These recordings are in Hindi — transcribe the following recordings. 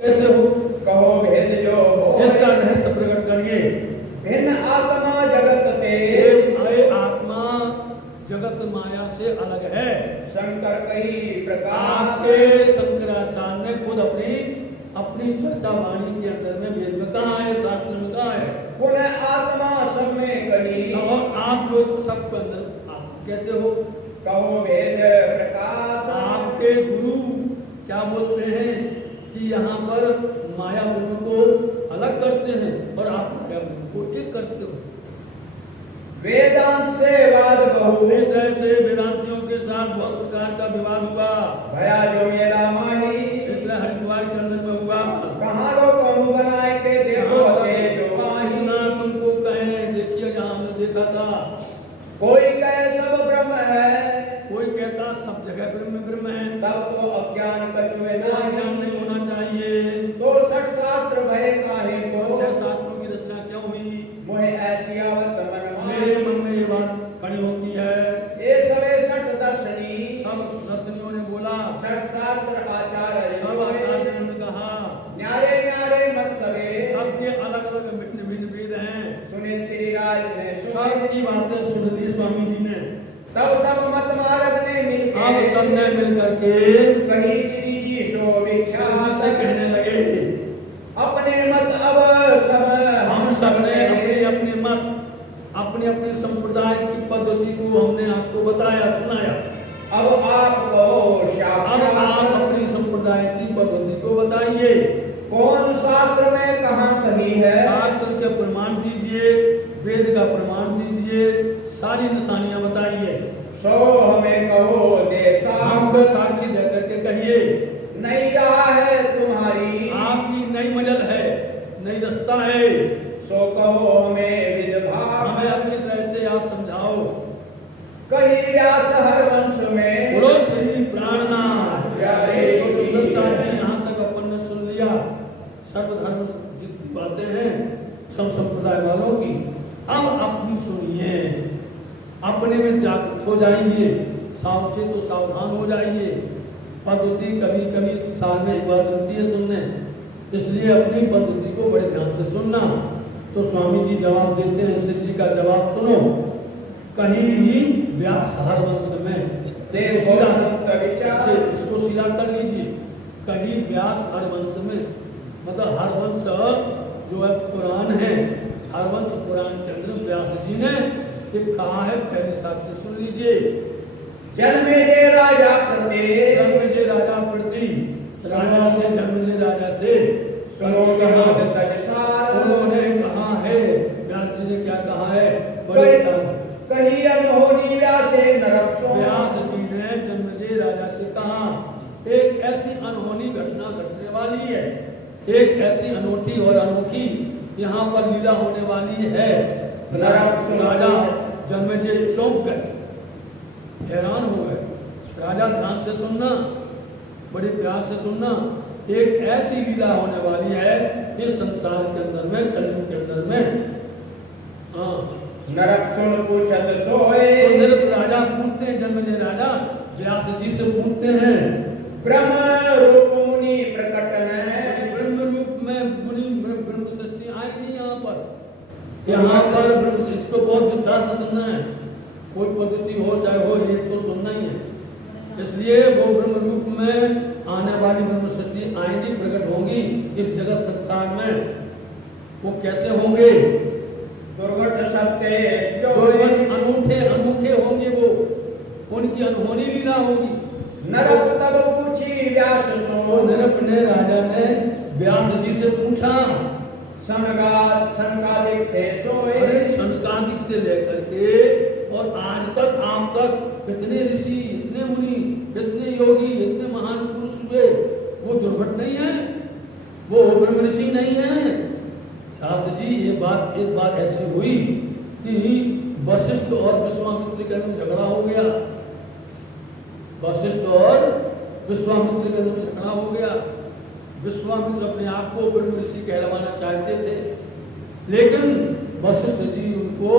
कहते हो, कहो भेद जो हो इसका रहस्य प्रकट करिए। भिन्न आत्मा जगत ते ये आत्मा जगत माया से अलग है। शंकर कही प्रकाश आपके शंकराचार्य ने खुद अपनी चर्चा वाणी के अंदर में वेद में कहा है, शास्त्र में कहा है। पुनः आत्मा सब में कही और आप लोग सबके अंदर आप कहते हो, कहो भेद प्रकाश आपके गुरु क्या बोलते हैं कि यहाँ पर माया ब्रह्म को अलग करते हैं और आप माया ब्रह्म को एक करते हो। वेदांत से वाद बहु ऐसे वेदांतियों के साथ बहुत प्रकार का विवाद हुआ। भया जो मेरा माही इसलिए हरिद्वार के अंदर में हुआ। कहाँ लोग कहूँ बनाए के देखो ते जो माही ना तुमको कहे, देखिए जहाँ हमने देखा था, कोई कहे सब ब्रह्म है, कोई कहता सब जगह ब्रह्म ब्रह्म है। तब तो अज्ञान कछुए ज्ञान नहीं नहीं होना चाहिए। तो सठ शास्त्र भय काहे को 6 शास्त्रों की रचना क्यों हुई? मोहे ऐसी आवत मन मेरे मन में ये बात खड़ी होती है। ये सबे सठ दर्शनी सब दर्शनियों ने बोला, सठ शास्त्र आचार्य सब आचार्यों ने कहा, न्यारे न्यारे मत सबे सबके अलग अलग भिन्न भिन्न वेद हैं। सुने श्री राज ने सबकी बातें सुन ली स्वामी जी ने। तब सब मत मारक ने अब मिलके सबने मिल करके कही श्री जी सो शिव जी विख्यात से कहने लगे, अपने मत अब सब हम सबने अपने अपने मत, अपने अपने संप्रदाय की पद्धति को हमने आपको बताया, सुनाया। अब आपको अब शास्त्र आप अपनी संप्रदाय की पद्धति को बताइए। कौन शास्त्र में कहाँ कही है शास्त्र के प्रमाण दीजिए, वेद का प्रमाण दीजिए, सारी निशानियां बताइए। सो हमें कहो देशा हमको साक्षी दे करके कहिए। नहीं रहा है तुम्हारी आपकी नई मजल है, नई रास्ता है, सो कहो हमें विदभाग हमें अच्छी तरह से आप समझाओ। कही व्यास हर वंश में बोलो श्री प्राणनाथ। प्यारे तो सुंदर साथ ही यहाँ तक अपन ने सुन लिया। सर्वधर्म जितनी बातें हैं सब संप्रदाय वालों की, हम अपनी सुनिए, अपने में जागरूक हो जाइए, सावचेत तो सावधान हो जाइए। पद्धति कभी कभी साल में एक बार मिलती है सुनने, इसलिए अपनी पद्धति को बड़े ध्यान से सुनना। तो स्वामी जी जवाब देते हैं, शिव जी का जवाब सुनो। कहीं भी व्यास हर वंश में देखो संत विचार इसको सीधा कर लीजिए। कहीं व्यास हर वंश में, मतलब हर वंश जो है पुराण है, हर वंश पुराण के अंदर व्यास जी ने ये कहा है, पहले साक्ष्य सुन लीजिए। जन्मे जे राजा प्रति जन्मेजय राजा प्रति, राजा से जन्मेजय राजा से सुनो कहा तजसार उन्होंने कहा है, व्यास जी ने क्या कहा है, बड़े कही अनहोनी व्यासे नरक व्यास जी ने जन्मेजय राजा से कहा, एक ऐसी अनहोनी घटना घटने वाली है, एक ऐसी अनूठी और अनोखी यहाँ पर लीला होने वाली है। राजा जन्मेजय चौंक गए, हैरान हो गए। राजा ध्यान से सुनना, बड़े प्यार से सुनना, एक ऐसी लीला होने वाली है इस संसार के अंदर में, कलयुग के अंदर में। हाँ, नरक सुन पूछत सोए तो नरक राजा पूछते हैं, जन्मेजय राजा व्यास जी से पूछते हैं, ब्रह्म रूप मुनि प्रकट है ब्रह्म रूप में मुनि ब्रह्म सृष्टि आएगी यहाँ पर। यहाँ पर इसको बहुत विस्तार से सुनना है, कोई पद्धति हो चाहे हो, ये इसको सुनना ही है। इसलिए वो ब्रह्म रूप में आने वाली ब्रह्म सृष्टि आएंगी, प्रकट होंगी इस जगत संसार में। वो कैसे होंगे? दुर्गट सत्य दुर्गट अनूठे अनोखे होंगे, वो उनकी अनहोनी लीला होगी। नरक तब पूछी व्यास सो नरक ने राजा ने व्यास जी से पूछा, सनकादिक थे सोए। अरे सनकादिक से लेकर के और आज तक आप तक कितने ऋषि, इतने मुनि, इतने योगी, इतने महान पुरुष हुए, वो दुर्घट नहीं है, वो ब्रह्म ऋषि नहीं है। छात्र जी ये बात एक बार ऐसी हुई कि वशिष्ठ और विश्वामित्र के अंदर झगड़ा हो गया। वशिष्ठ और विश्वामित्र के अंदर झगड़ा हो गया। विश्वामित्र अपने आप को ब्रह्म ऋषि कहलवाना चाहते थे, लेकिन वशिष्ठ जी उनको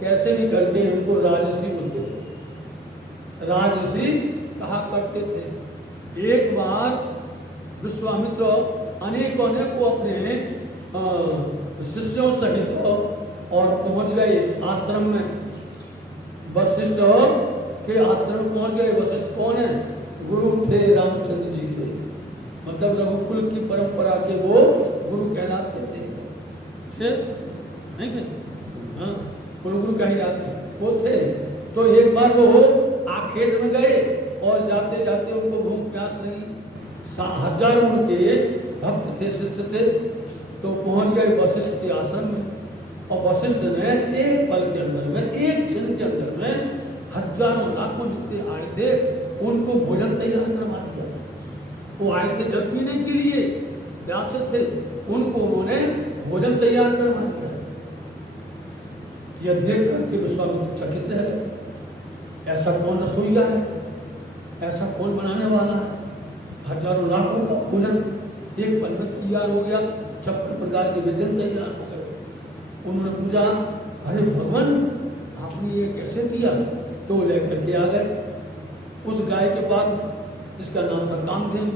कैसे भी करके उनको राजऋषि बोलते थे, राजऋषि कहा करते थे। एक बार विश्वामित्र अनेकों अपने शिष्यों सहित और पहुंच गए आश्रम में। वशिष्ठ के आश्रम पहुंच गए। वशिष्ठ कौन है? गुरु थे रामचंद्र जी के, मतलब रघुकुल की परंपरा के वो गुरु कहलाते थे। नहीं थे? हाँ, गुरु कहीं जाते वो थे। तो एक बार वो आखेट में गए और जाते जाते उनको भूख प्यास लगी। हजारों उनके भक्त थे, शिष्य थे। तो पहुंच गए वशिष्ठ के आश्रम में। और वशिष्ठ ने एक पल के अंदर में, एक क्षण के अंदर में हजारों लाखों जितने आए थे उनको भोजन तैयार करवा दिया। वो आए थे जल पीने के लिए, प्यासे थे, उनको उन्होंने भोजन तैयार करवा दिया। यह देख करके विश्वामित्र चकित रह गए। ऐसा कौन रसोईया है? ऐसा कौन बनाने वाला है? हजारों लाखों का भोजन एक पल में तैयार हो गया। 56 प्रकार के व्यंजन तैयार हो गए। उन्होंने पूछा, अरे भगवान आपने ये कैसे किया? तो लेकर के आ गए उस गाय के पास जिसका नाम था कामधेनु।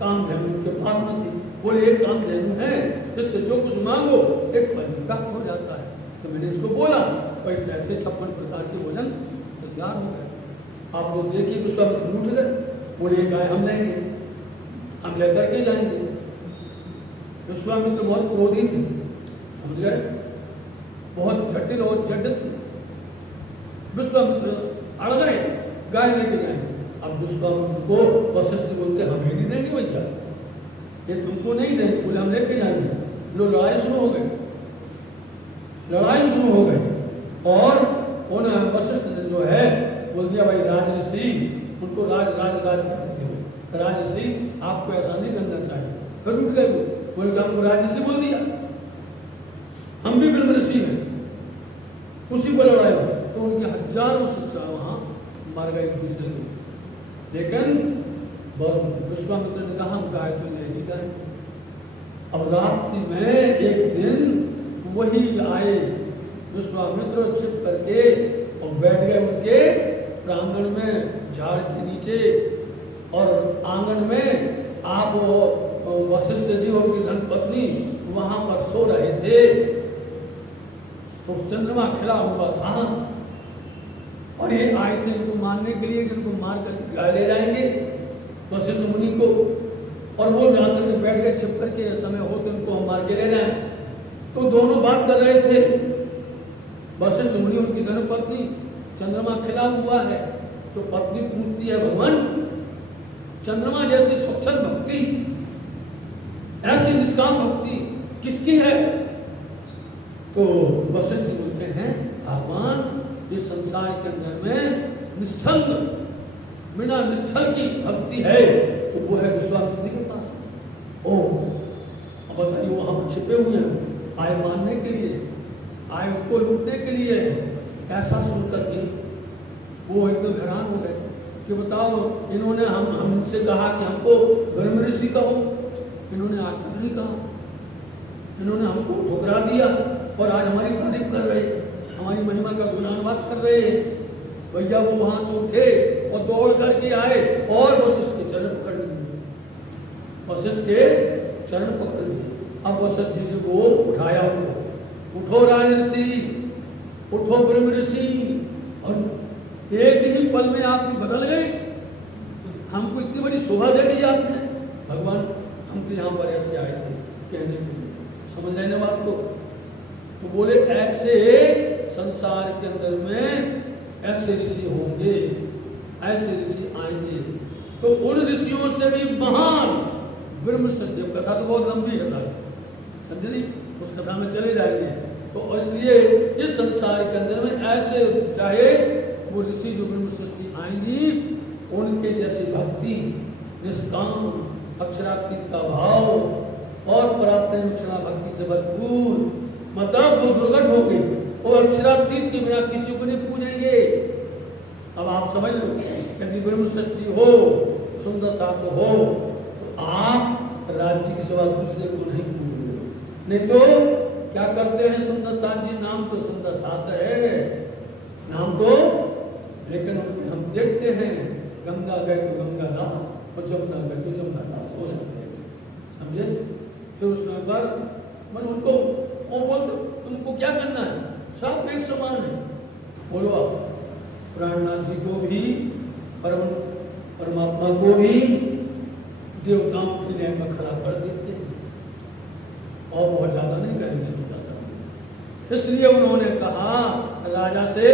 कामधेनु उनके पास न थी। बोले एक कामधेनु है जिससे जो कुछ मांगो एक पल में प्राप्त हो जाता है। तो मैंने इसको बोला और ऐसे 56 प्रकार के भोजन तैयार हो गए। आप लोग देखिए विश्वामित्र उठ गए। बोले गाय हम लेंगे, हम लेकर के जाएंगे। विश्वामित्र बहुत क्रोधी थे, समझ गए, बहुत जटिल और जटिल थे। विश्वामित्र अड़ गए, गाय लेके जाएंगे। अब विश्वामित्र को वशिष्ठ बोलते हम ही नहीं देंगे भैया, ये तुमको नहीं देंगे। बोले हम लेके जाएंगे। लो लड़ाई शुरू हो गई, लड़ाई शुरू हो गई। और उन्हें वशिष्ठ ने जो है बोल दिया, भाई राजऋषि उनको राज करते हो, राजऋषि आपको ऐसा नहीं करना चाहिए। फिर उठ गए वो, बोले हमको राजऋषि बोल दिया, हम भी ब्रह्मऋषि हैं। उसी को लड़ाई हुई तो उनके हजारों शिष्य वहां मर गए एक दूसरे को। लेकिन विश्वामित्र ने कहा हम गाय को ले नहीं करेंगे। अब रात्रि में एक दिन वही आए विश्वामित्र छिप करके और बैठ गए उनके प्रांगण में झाड़ के नीचे। और आंगन में आप वशिष्ठ जी और उनकी धर्मपत्नी वहां पर सो रहे थे। तो चंद्रमा खिला हुआ था और ये आए थे इनको मारने के लिए कि इनको मार करके गाय ले जाएंगे वशिष्ठ मुनि को। और वो जाकर के बैठ गए छिप करके, समय हो तो इनको हम मार के ले जाए। तो दोनों बात कर रहे थे, वशिष्ठ मुनि उनकी धर्मपत्नी। चंद्रमा खिला हुआ है तो पत्नी पूछती है, भगवान चंद्रमा जैसी स्वच्छंद भक्ति, ऐसी निष्काम भक्ति किसकी है? तो वशिष्ठ बोलते हैं, भगवान ये संसार के अंदर में निश्चल बिना निश्चल की भक्ति है तो वो है विश्वामित्र के पास। ओ अब बताइए, वहां पर छिपे हुए हैं, आए मारने के लिए, आए उनको लूटने के लिए। ऐसा सुनकर के वो एकदम हैरान हो गए कि बताओ, इन्होंने हम इनसे कहा कि हमको ब्रह्म ऋषि कहो, इन्होंने आज तक नहीं कहा। इन्होंने हमको ठुकरा दिया और आज हमारी तारीफ कर रहे, हमारी महिमा का गुणानुवाद कर रहे हैं। भैया वो वहां से उठे और दौड़ करके आए और वशिष्ठ के चरण पकड़ लिए, वशिष्ठ के चरण पकड़ लिए। अब वशिष्ठ जी को उठाया, उठो राजऋषि, उठो ब्रह्म ऋषि। और एक ही पल में आपकी बदल गई, हमको इतनी बड़ी शोभा दे दी आपने। भगवान हम तो यहाँ पर ऐसे आए थे कहने के लिए, समझ रहे ना बात को? तो बोले ऐसे संसार के अंदर में ऐसे ऋषि होंगे, ऐसे ऋषि आएंगे। तो उन ऋषियों से भी महान ब्रह्म सत्य कथा तो बहुत गंभीर है, समझे नहीं? उस कथा में चले जाएंगे। तो इसलिए इस संसार के अंदर में ऐसे चाहे वो ऋषि जो ब्रह्म सृष्टि आएंगी, उनके जैसी भक्ति, निष्काम, अक्षरातीत का भाव और पराप्रेम क्षणा भक्ति से भरपूर, मतलब वो दुर्घट हो गई और अक्षरातीत के बिना किसी को नहीं पूजेंगे। अब आप समझ लो, यदि ब्रह्म सृष्टि हो, सुंदर साथ हो, तो आप राज्य की सेवा दूसरे को नहीं पूजोगे। नहीं तो क्या करते हैं सुंदर साथ जी? नाम तो सुंदर साथ है, नाम तो, लेकिन हम देखते हैं गंगा गए तो गंगा दास और जमुना गए तो जमुना दास हो सकते हैं। समझे? फिर उस समय पर मन उनको वो बोलते तुमको क्या करना है, सब एक समान है। बोलो आप प्राणनाथ जी को भी परमात्मा को भी देवताओं की लाइन में खड़ा कर देते हैं और बहुत ज्यादा नहीं करेंगे छोटा सा। इसलिए उन्होंने कहा राजा से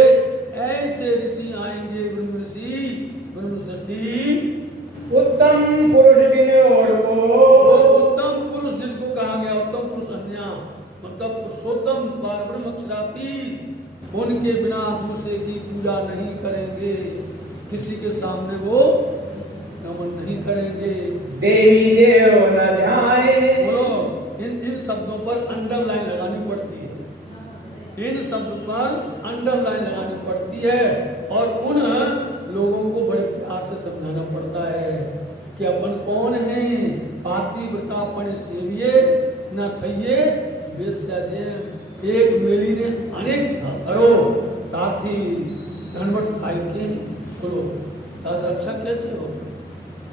ऐसे ऋषि आएंगे, ब्रह्म ऋषि ब्रह्म सृष्टि उत्तम पुरुष बिनोड़ को, उत्तम पुरुष जिनको कहा गया उत्तम पुरुष अन्या मतलब पुरुषोत्तम परब्रह्म अक्षरातीत, उनके बिना दूसरे की पूजा नहीं करेंगे, किसी के सामने वो नमन नहीं करेंगे। देवी देव न ध्याए, बोलो इन शब्दों पर अंडरलाइन लगानी पड़ती है, इन शब्दों पर अंडरलाइन लगानी पड़ती है और उन लोगों को बड़े प्यार से समझाना पड़ता है कि अपन कौन है। पातिव्रतापन सेविये न थइये वेश्याजे, एक मेली ने अनेक करो ताकि धनवट खाई के। बोलो तद रक्षा कैसे हो?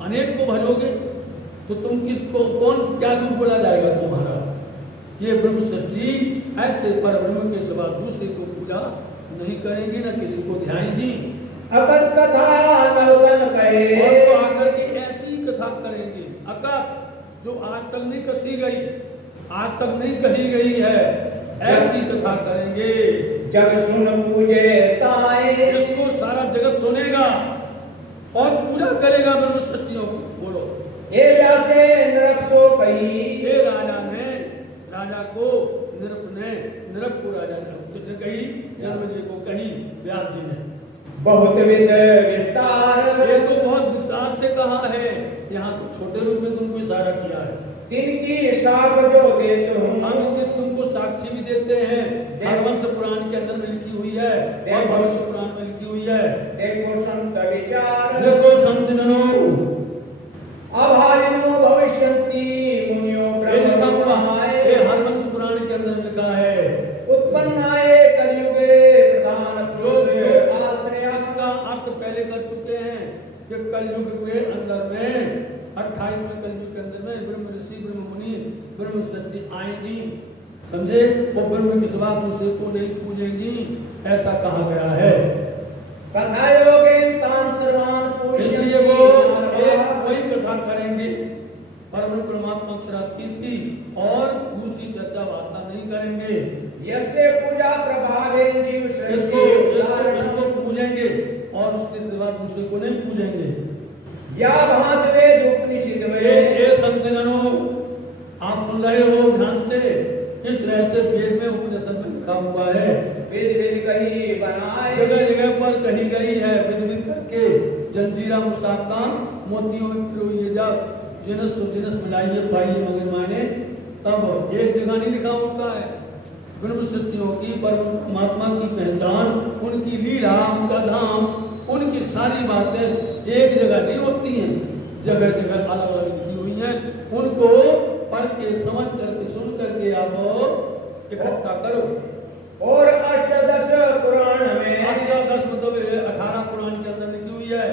अनेक को भजोगे तो तुम किसको कौन क्या रूप बोला जाएगा तुम्हारा? ये ब्रह्म सृष्टि ऐसे पर ब्रह्म के सिवा दूसरे को पूजा नहीं करेंगी, न किसी को ध्याएंगी। अकथ कथा नवतन कहे, और वो आकर के ऐसी कथा करेंगे अकथ जो आज तक नहीं कथी गई, आज तक नहीं कही गई है, ऐसी कथा करेंगे। जग सुन पूजे ताए, इसको सारा जगत सुनेगा और पूजा करेगा ब्रह्म सृष्टियों को। बोलो हे व्यासे नृप सो कही, ये राजा को नृप को राजा ने किसने कही? जन्मेजय को कही, व्यास जी ने। बहुत विद विस्तार, ये तो बहुत विस्तार से कहा है, यहाँ तो छोटे रूप में तुमको इशारा किया है। तिनकी शाख जो देत हूँ, हम इसके तुमको साक्षी भी देते हैं, हरवंश पुराण के अंदर में लिखी हुई है और भविष्य पुराण में लिखी हुई है। देखो संत विचार, देखो संत जनों, अभाविनो भविष्यन्ति मुनियो ये लिखा हुआ ब्रह्मणाय, ये हरवंश पुराण के अंदर लिखा है। उत्पन्नाय कलियुगे प्रधान जो पुरुष आश्रय, इसका अर्थ पहले कर चुके हैं कि कलयुग के अंदर में 28वें कलयुग के अंदर में ब्रह्म ऋषि ब्रह्म मुनि ब्रह्म सृष्टि आएंगी। समझे? वो ब्रह्म के सिवा दूसरे को नहीं पूजेंगी, ऐसा कहा गया है। कथा योगे तान सर्वान इसलिए पुरुषयन्ति वो एक मानवाः, वही कथा करेंगे परम परमात्मा अक्षरातीत की, और दूसरी चर्चा वार्ता नहीं करेंगे। यस्य पूजा प्रभावे जीव इसको सृष्टि उदाहरण, इसको पूजेंगे और उसके सिवा दूसरे को नहीं पूजेंगे। या भांत वेद उपनिषद ये में, संत जनों आप सुन रहे हो ध्यान से, इस तरह से वेद में उपनिषद में लिखा हुआ है, वेद वेद कही बनाए, जगह जगह पर कही गई है, वेद वेद करके जंजीरा मुसाका मोतियों में पिरोइए जब जिनस सुजिनस मिलाइए पाइए मगर माने, तब एक जगह नहीं लिखा होता है। ब्रह्म सृष्टियों की परमात्मा की पहचान, उनकी लीला, उनका धाम, उनकी सारी बातें एक जगह नहीं होती हैं, जगह जगह अलग अलग लिखी हुई हैं। उनको पढ़ के समझ करके सुन करके आप इकट्ठा करो। और अष्टादश पुराण में, अष्टादश मतलब 18 पुराण के अंदर लिखी हुई है।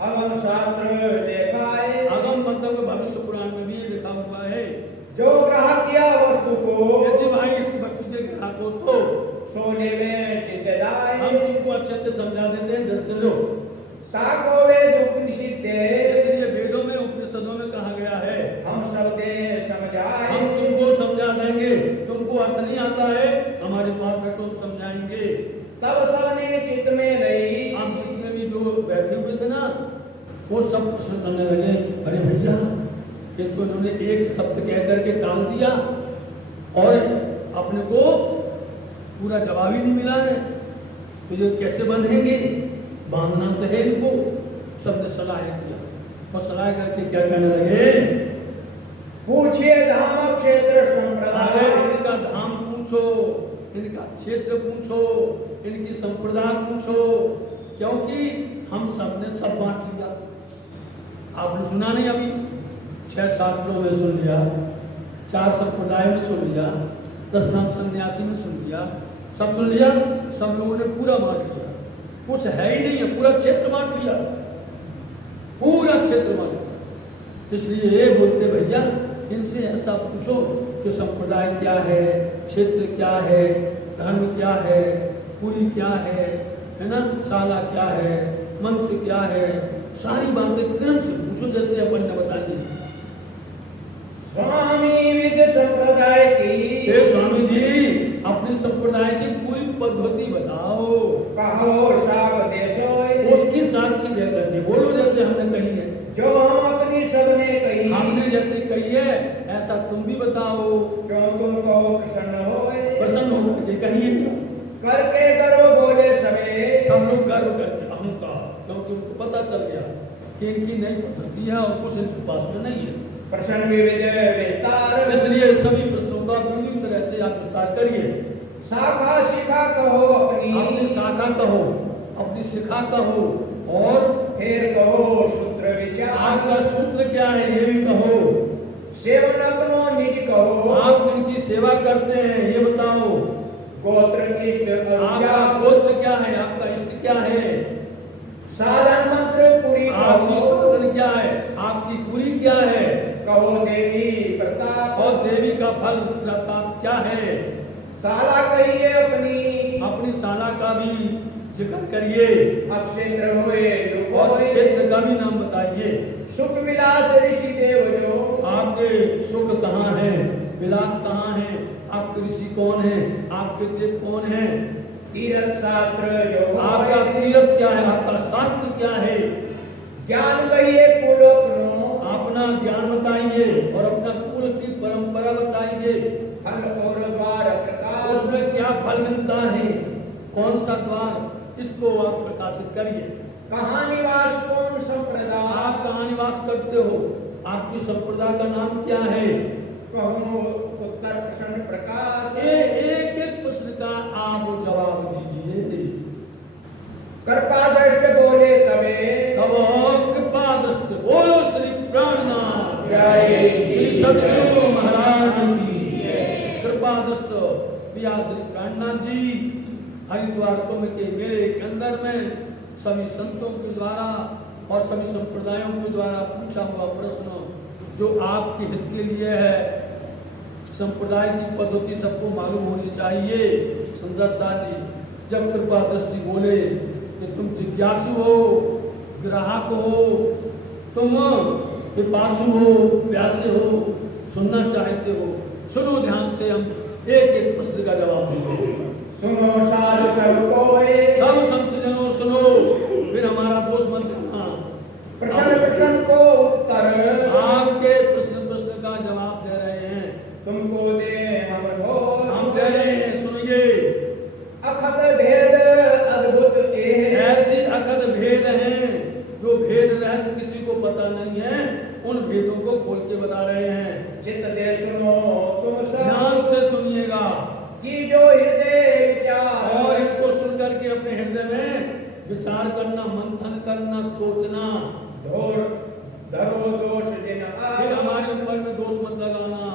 अगम शास्त्र देखाए, आगम मतलब भविष्य पुराण में भी लिखा हुआ है। जो ग्रह किया वस्तु को, यदि भाई इस वस्तु के ग्राहक हो तो सोने में चित्त लाए, हम तुमको अच्छे से समझा देते हैं, जल्द से लो। ताको वेद उपनिषद दे, इसलिए वेदों में उपनिषदों में कहा गया है, हम सब दे समझाए, हम तुमको समझा देंगे, तुमको अर्थ नहीं आता है हमारे पास बैठो हम समझाएंगे। तब सबने चित्त में नहीं, हम जितने भी जो बैठे हुए थे ना, वो सब प्रश्न करने लगे, अरे भैया इनको इन्होंने एक शब्द कह करके टाल दिया और अपने को पूरा जवाब ही नहीं मिला है, तो ये कैसे बंधेंगे? बांधना तो है इनको। सबने सलाह किया और सलाह करके क्या कहने लगे, पूछिए धाम क्षेत्र अरे संप्रदाय, इनका धाम पूछो, इनका क्षेत्र पूछो, इनकी संप्रदाय पूछो, क्योंकि हम सब ने सब बांट लिया। आपने सुना नहीं अभी 6-7 लोग में सुन लिया, 4 संप्रदाय में सुन लिया, 10 नाम सन्यासी में सुन लिया, सब सुन लिया, सब लोगों ने पूरा बांट लिया। कुछ है ही नहीं है, पूरा क्षेत्र बांट लिया, पूरा क्षेत्र बांट लिया। इसलिए ये बोलते भैया इनसे ऐसा पूछो कि संप्रदाय क्या है, क्षेत्र क्या है, धर्म क्या है, पूरी क्या है ना, शाला क्या है, मंत्र क्या है, सारी बातें क्रम से पूछो जैसे अपन ने बताएंगे। स्वामी विद संप्रदाय की, हे स्वामी जी अपने संप्रदाय की पूरी पद्धति बताओ। कहो शाक देशोय, उसकी साक्षी देकर के बोलो जैसे हमने कही है, जो हम अपनी सबने कही, हमने जैसे कही है ऐसा तुम भी बताओ। क्यों तुम कहो प्रसन्न होए, प्रसन्न होकर के कहिए। करके करो बोले सबे, सब लोग गर्व करके अहंकार, क्योंकि उनको पता चल गया कि इनकी नई पद्धति है और कुछ इनके पास में नहीं है। प्रश्न विविध विस्तार, इसलिए सभी प्रश्नों का विभिन्न तरह से आप विस्तार करिए। शाखा शिखा कहो अपनी अपनी, शाखा कहो, अपनी शिखा कहो, और फिर कहो सूत्र विचार, आपका सूत्र क्या है ये भी कहो। सेवन अपनो निज कहो, आप इनकी सेवा करते हैं ये बताओ। गोत्र इष्ट आपका अरुचा, गोत्र क्या है, आपका इष्ट क्या है, साधन मंत्र पूरी आपकी कहो, साधन क्या है, आपकी पूरी क्या है, कहो देवी प्रताप, और देवी का फल प्रताप क्या है। साला कहिए अपनी, अपनी शाला का भी जिक्र करिए अक्षेत्र हुए और लुकोए, क्षेत्र का भी नाम बताइए। सुख विलास ऋषि देव जो, आपके सुख कहाँ है, विलास कहाँ है, आपके ऋषि कौन है, आपके देव कौन है, तीर्थ शास्त्र जो, आपका तीर्थ क्या है, आपका शास्त्र क्या है। ज्ञान कहिए कुल अपनो, अपना ज्ञान बताइए और अपना कुल की परंपरा बताइए। फल और द्वार प्रकाश, उसमें क्या फल मिलता है, कौन सा द्वार, इसको आप प्रकाशित करिए। कहाँ निवास कौन संप्रदाय, आप कहाँ निवास करते हो, आपकी संप्रदाय का नाम क्या है। कहूँ उत्तर प्रश्न प्रकाश, एक एक प्रश्न का आप जवाब दीजिए। कृपा दृष्ट बोले तबे, तब कृपा दृष्टि बोलो श्री प्राणनाथ जय श्री सद्गुरु महाराज की कृपा दृष्ट प्रिया श्री प्राणनाथ जी हरिद्वार कुंभ के मेले के अंदर में सभी संतों के द्वारा और सभी संप्रदायों के द्वारा पूछा हुआ प्रश्न जो आपके हित के लिए है। संप्रदाय की पद्धति सबको मालूम होनी चाहिए। सुंदर साथ जी जब कृपा दृष्टि बोले कि तुम जिज्ञासु हो, ग्राहक हो, तुम पिपासु हो, प्यासे हो, सुनना चाहते हो, सुनो ध्यान से। हम एक एक प्रश्न का जवाब देंगे। सुनो सार सब कोय, सब संत जनों सुनो, फिर हमारा दोष मत देना। प्रश्न प्रश्न को उत्तर, आपके प्रश्न प्रश्न का जवाब दे रहे हैं, तुमको दे हम हो, हम दे रहे हैं, सुनिए। अखत भेद अद्भुत एह, ऐसी अकद भेद हैं जो भेद रहस्य किसी को पता नहीं है, उन भेदों को खोल के बता रहे हैं। चित्त दे सुनो तुम सब, ध्यान से सुनिएगा की जो हृदय विचार, और इनको सुन करके अपने हृदय में विचार करना, मंथन करना, सोचना। धोर धरो दोष जिन फिर आग, हमारे ऊपर में दोष मत लगाना।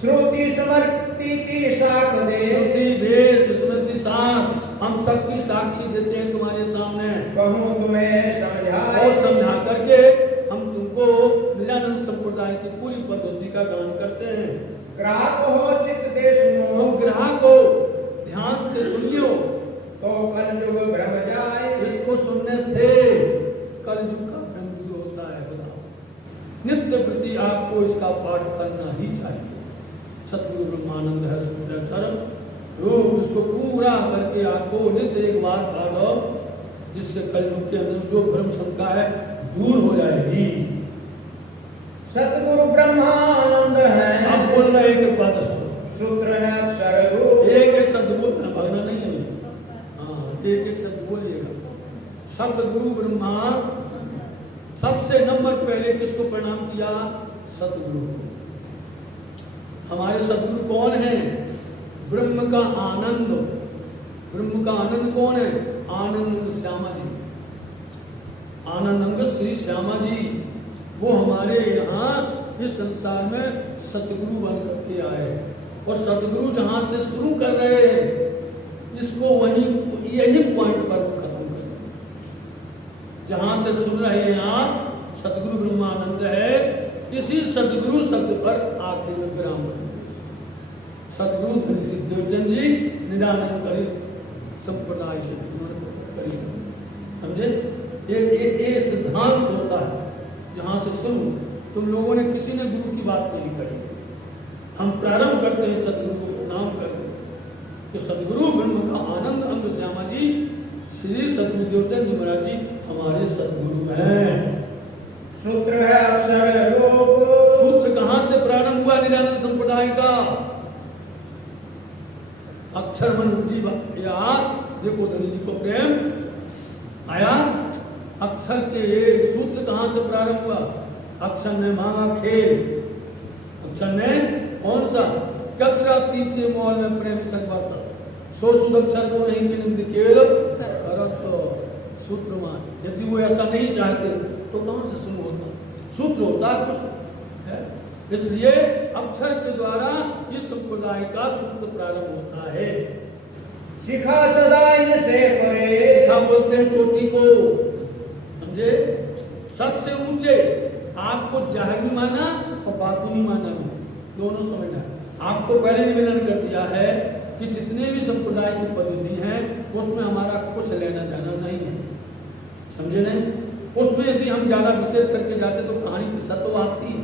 श्रुति समर्ति की शाख दे, श्रुति वेद स्मृति साख हम सबकी साक्षी देते हैं तुम्हारे सामने, कहूँ तुम्हें और समझाए, समझा करके हम तुमको मिलानंद संप्रदाय की पूरी पद्धति का गान करते हैं। ग्राहक हो चित्त दे सुनो, तुम ग्राहक हो, ध्यान से सुनियो। तो कलयुग भ्रम जाए, इसको सुनने से कलयुग का भ्रम दूर होता है। बताओ, नित्य प्रति आपको इसका पाठ करना ही चाहिए। सतगुरु ब्रह्मानंद है सूत्राक्षर रूप, इसको पूरा करके आपको नित्य एक बार पढ़ो, जिससे कलयुग के अंदर जो भ्रम शंका है दूर हो जाएगी। सतगुरु ब्रह्मानंद है, आप बोल रहे हैं कि पद सूत्र न अक्षर रूप, एक एक शब्द बोलना, भगना नहीं है। हाँ, एक एक शब्द बोलिएगा। सतगुरु ब्रह्मा, सबसे नंबर पहले किसको प्रणाम किया? सतगुरु को। हमारे सतगुरु कौन है? ब्रह्म का आनंद। ब्रह्म का आनंद कौन है? आनंद श्यामा जी, आनंद श्री श्यामा जी, वो हमारे यहाँ इस संसार में सतगुरु बन करके आए। और सतगुरु जहाँ से शुरू कर रहे हैं, इसको वहीं यही पॉइंट पर खत्म कर, जहाँ से सुन रहे हैं आप, सतगुरु ब्रह्मानंद है, किसी सदगुरु शब्द पर आखिर में विराम करें। सदगुरु धन सिद्धोचन जी निरानंद करी संप्रदाय से करी, समझे? ये सिद्धांत होता है। यहाँ से सुनो, तुम लोगों ने किसी ने गुरु की बात नहीं करी। हम प्रारंभ करते हैं सदगुरु को प्रणाम करके कि सदगुरु ब्रह्म का आनंद अंग श्यामा जी श्री सदगुरुदेवचंद जी महाराज जी हमारे सदगुरु हैं। सूत्र है अक्षर लोक। सूत्र कहाँ से प्रारंभ हुआ निरानंद संप्रदाय का? अक्षर मन देखो धनी जी को प्रेम आया। अक्षर के सूत्र कहाँ से प्रारंभ हुआ? अक्षर ने मांगा खेल। अक्षर ने कौन सा? अक्षरातीत के मोल में प्रेम संगत सो शुद्ध अक्षर को नहीं के निमित्त केवल करत सूत्रमान। यदि वो ऐसा नहीं चाहते तो कहाँ से शुरू होता? सूत्र होता है कुछ है। इसलिए अक्षर के द्वारा इस संप्रदाय का सूत्र प्रारंभ होता है। शिखा सदा इनसे परे। शिखा बोलते हैं चोटी को, समझे? सबसे ऊंचे। आपको जाहिर माना और बातूनी माना भी, दोनों समझना है। आपको पहले निवेदन कर दिया है कि जितने भी संप्रदाय की पद्धति हैं उसमें हमारा कुछ लेना देना नहीं है, समझे नहीं? उसमें यदि हम ज्यादा विशेष करके जाते तो कहानी की सत्व आती है,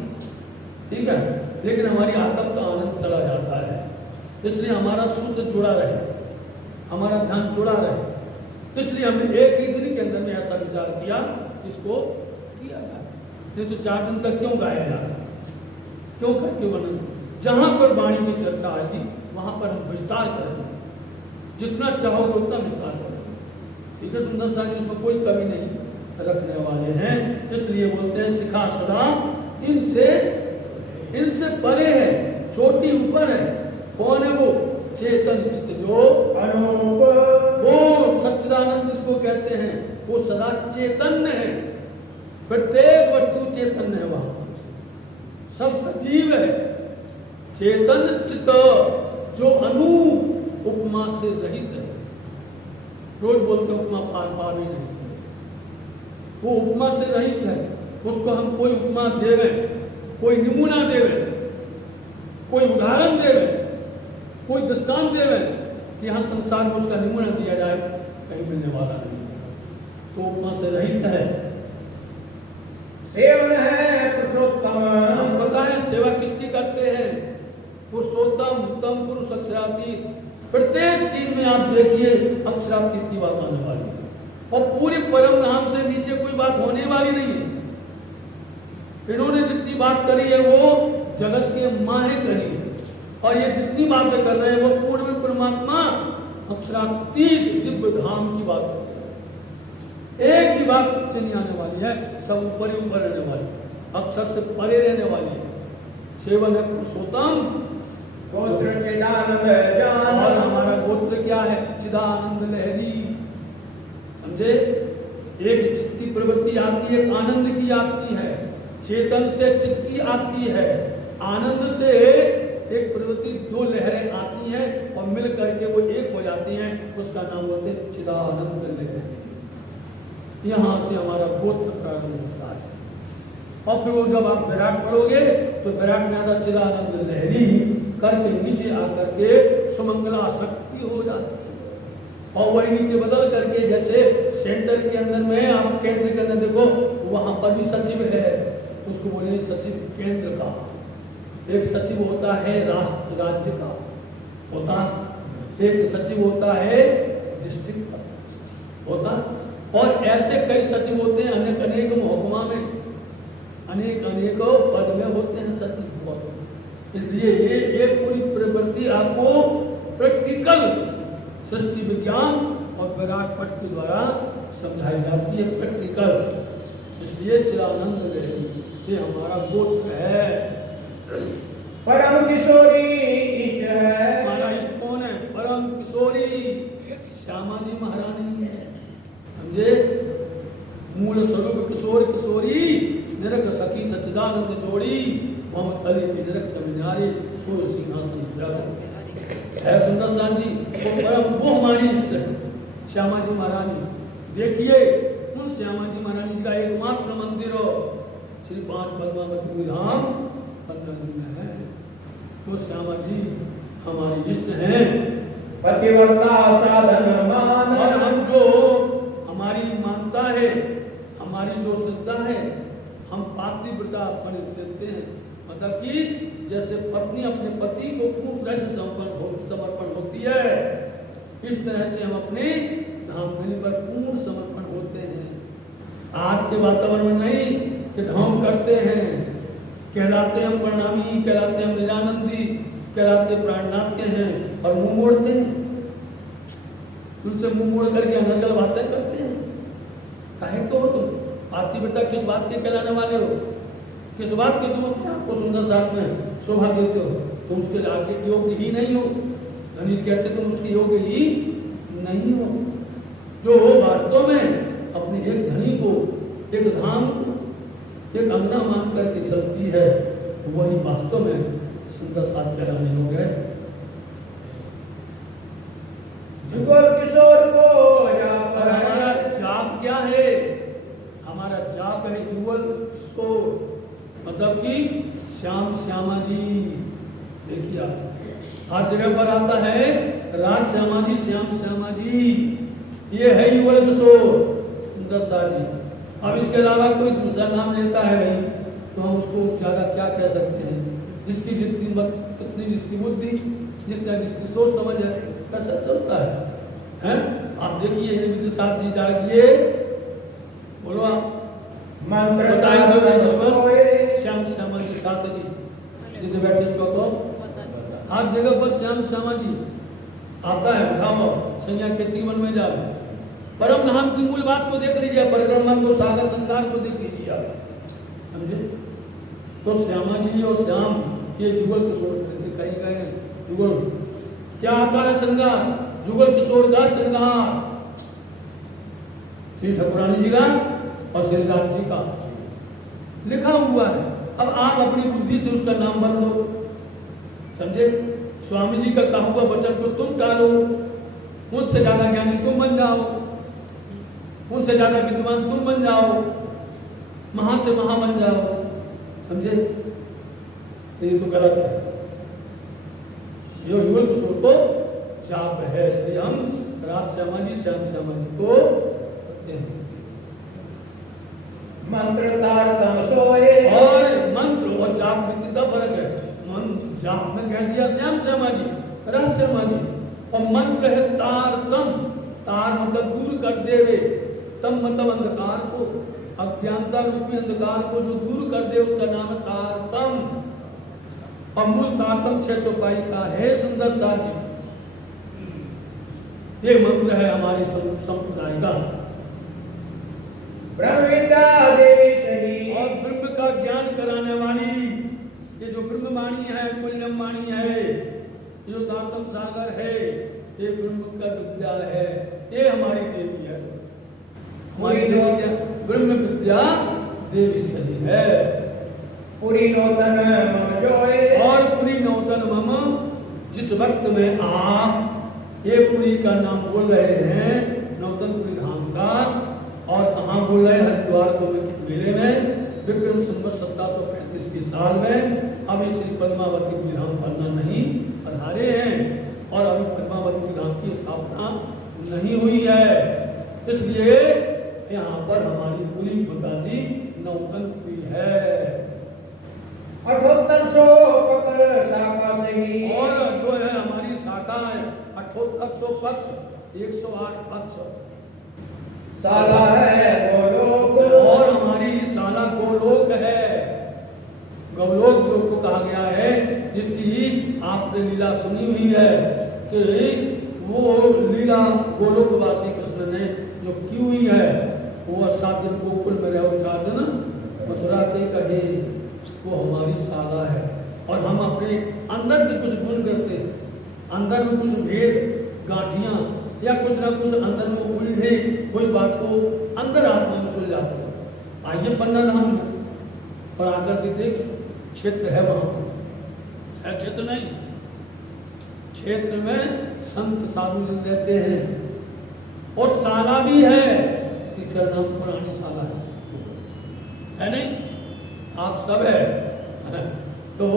ठीक है, लेकिन हमारी आत्म का आनंद चला जाता है। इसलिए हमारा शुद्ध जुड़ा रहे, हमारा ध्यान जुड़ा रहे। इसलिए हमने एक ही दिन के अंदर में ऐसा विचार किया, इसको किया जाए। नहीं तो 4 दिन तक क्यों गाया जाता, क्यों करके वर्णन? जहां पर वाणी की चर्चा आएगी वहां पर हम विस्तार करेंगे, जितना चाहोगे उतना विस्तार करेंगे, ठीक है? सुंदर सा जी उसमें कोई कमी नहीं रखने वाले हैं। इसलिए बोलते हैं शिखा सदा इनसे परे है, छोटी ऊपर है। कौन है वो? चेतन चित्त जो अनूप। वो सच्चिदानंद जिसको कहते हैं, वो सदा चैतन्य है। प्रत्येक वस्तु चैतन्य है, वहां सब सजीव है। चेतन चित्त जो अनूप उपमा से रहित है। रोज बोलते उपमा पार भी नहीं, वो उपमा से रहित है। उसको हम कोई उपमा देवे, कोई नमूना देवे, कोई उदाहरण देवे, कोई दृष्टांत देवे कि यहाँ संसार में उसका नमूना दिया जाए, कहीं मिलने वाला नहीं। तो उपमा से रहित है। सेवन है पुरुषोत्तम। हम बताएं सेवा किसकी करते हैं? पुरुषोत्तम उत्तम पुरुष अक्षरातीत। प्रत्येक चीज में आप देखिए अक्षरातीत की बात आने वाली है, और पूरे परम नाम से नीचे कोई बात होने वाली नहीं है। इन्होंने जितनी बात करी है वो जगत के माहे करी है, और ये जितनी बातें कर रहे हैं वो पूर्ण परमात्मा अक्षरातीत दिव्य धाम की बात कर रहे हैं। एक भी बात पीछे नहीं आने वाली है, सब ऊपर ही ऊपर रहने वाली है, अक्षर से परे रहने वाली है। सेवन है पुरुषोत्तम। गोत्र चिदानंद जान। और हमारा गोत्र क्या है? चिदानंद लहरी, समझे? एक चित्त की प्रवृत्ति आती है, आनंद की आती है। चेतन से चित्त की आती है, आनंद से एक प्रवृत्ति, 2 लहरें आती हैं और मिल करके वो एक हो जाती हैं। उसका नाम बोलते हैं चिदानंद लहरी। यहाँ से हमारा गोत्र प्रारंभ होता है। और फिर वो जब आप विराट पढ़ोगे तो विराट में आता चिदानंद लहरी करके नीचे आकर के सुमंगला शक्ति हो जाती है। और वही नीचे बदल करके जैसे सेंटर के अंदर में आप केंद्र के अंदर देखो, वहां पर भी सचिव है, उसको बोलेंगे सचिव केंद्र का। एक सचिव होता है राष्ट्र राज्य का होता, एक सचिव होता है डिस्ट्रिक्ट का होता, और ऐसे कई सचिव होते हैं अनेक अनेक महकमा में, अनेक अनेकों पद में होते हैं सचिव। इसलिए ये पूरी प्रवृत्ति आपको प्रैक्टिकल सृष्टि विज्ञान और विराट पट के द्वारा समझाई जाती है, प्रैक्टिकल। इसलिए चिदानंद लहरी ये हमारा गोत्र है। परम किशोरी इष्ट है। हमारा इष्ट कौन है? परम किशोरी श्यामा जी महारानी है, समझे? मूल स्वरूप किशोर किशोरी निरख सखी सच्चिदानंद जोड़ी, मम तले की निरख समिनारे सो सिंहासन है। सुंदर सा जी वो हमारी इष्ट है श्यामा जी महारानी। देखिए उन श्यामा जी महारानी का एकमात्र मंदिर हो श्री 5 पद्मावती धाम पद्मनाभ में है। तो श्यामा जी हमारी इष्ट हैं, पतिव्रता साधन मान। और हम जो हमारी मानता है, हमारी जो श्रद्धा है, हम पातिव्रता परिचलते हैं। मतलब कि जैसे पत्नी अपने पति को पूर्ण तरह से समर्पण होती है, इस तरह से हम अपने धामधनी पर पूर्ण समर्पण होते हैं। आज के वातावरण में नहीं कि ढोंग करते हैं, कहलाते हम प्रणामी, कहलाते हम निजानंदी, कहलाते प्राणनाथ के हैं और मुंह मोड़ते हैं। उनसे मुंह मोड़ करके अनर्गल बातें करते हैं। काहे तो तुम पातिव्रता किस बात के कहलाने वाले हो? किस बात के तुम अपने आप को सुंदर साथ में शोभा देते हो? तुम उसके आगे योग्य ही नहीं हो। धनीश कहते तुम उसके योग्य ही नहीं हो। जो वास्तव में अपने एक धनी को, एक धाम को, एक अंगना मान करके चलती है, वही वास्तव में सुंदर साथ कहलाने योग्य है। जुगल किशोर को और हमारा जाप क्या है? हमारा जाप है युगल किशोर, मतलब कि श्याम श्यामा जी। देखिए हर जगह पर आता है राज श्यामा जी, श्याम श्यामा जी, ये है युगल किशोर सुंदर सा जी। अब इसके अलावा कोई दूसरा नाम लेता है नहीं तो हम उसको ज्यादा क्या कह सकते हैं? जिसकी जितनी उतनी जिसकी बुद्धि, जितना जिसकी सोच समझ है, कैसा चलता है? आप देखिए निमित्त साथ जी जागिए, बोलो आप मंत्र बताइए। श्याम श्यामा जी साथ जी जितने बैठे चौको, हर जगह पर श्याम श्यामा जी आता है। उठाओ संज्ञा खेती वन में जाओ, परम धाम की मूल बात को देख लीजिए, परिक्रमा को, सागर संसार को देख लीजिए आप, समझे? तो श्यामा जी और श्याम ये जुगल किशोर कहीं गए। जुगल क्या आता है? श्रृंगार, जुगल किशोर का श्रृंगार, श्री ठाकुरानी जी का और श्रीराम जी का लिखा हुआ है। अब आप अपनी बुद्धि से उसका नाम भर लो, समझे? स्वामी जी का कहा हुआ वचन को तुम टालो, मुझसे ज्यादा ज्ञानी तुम बन जाओ, मुझसे ज्यादा विद्वान तुम बन जाओ, महा से महा बन जाओ, समझे? ये तो गलत है। युगल किशोर को जाप है, इसलिए हम राज श्यामा जी, श्याम श्यामा जी को करते हैं। मंत्र तारतम सोए, और मंत्र और जाप में कितना फर्क है? जाप में कह दिया श्याम श्यामा जी, राज श्यामा जी, और मंत्र है तारतम। तार मतलब दूर कर देवे, तम मतलब अंधकार को, अज्ञानता रूपी अंधकार को जो दूर कर दे उसका नाम है तारतम। और मूल तारतम 6 चौपाई का है सुंदर सा जी। ये मंत्र है हमारी संप्रदाय का। ब्रह्मविद्या देवी सही, और ब्रह्म का ज्ञान कराने वाली ये जो ब्रह्मवाणी है, कुल्लम वाणी है, जो तारतम सागर है, ये ब्रह्म का विद्या है, ये हमारी देवी है। हमारी देवी क्या? ब्रह्म विद्या देवी सही है। पुरी नौतन मम जोए, और पुरी नौतन मम, जिस वक्त में आप ये पुरी का नाम बोल रहे हैं, नौतनपुरी धाम का, और कहाँ बोल रहे हैं? हरिद्वार गोविंद के मेले में, विक्रम संवत 1735 की साल में। अभी श्री पद्मावती धाम पन्ना नहीं पधारे हैं और अभी पद्मावती धाम की स्थापना नहीं हुई है, इसलिए यहाँ पर हमारी पूरी बुनियादी नौतनपुरी है। 7800 पक्ष शाखा सही, और जो है हमारी शाखा है 7800 पक्ष, 108 पक्ष साला है गोलोक, और हमारी शाला गोलोक है। गोलोक जो को कहा गया है, जिसकी आपने लीला सुनी हुई है कि वो लीला गोलोकवासी कृष्ण ने जो की हुई है, वो 7 दिन गोकुल में रहो, 4 दिन मथुरा के कहे, वो हमारी शाला है। और हम अपने अंदर के कुछ गुण करते हैं, अंदर में कुछ भेद गांठियां या कुछ ना कुछ अंदर में उलझे कोई बात को अंदर आत्मा में सुल जाते हैं। आइए पन्ना धाम में और आकर के देख, क्षेत्र है वहां पर, है क्षेत्र नहीं, क्षेत्र में संत साधु जन रहते हैं और शाला भी है, टीचर नाम पुरानी शाला है नहीं? आप सब है ना? तो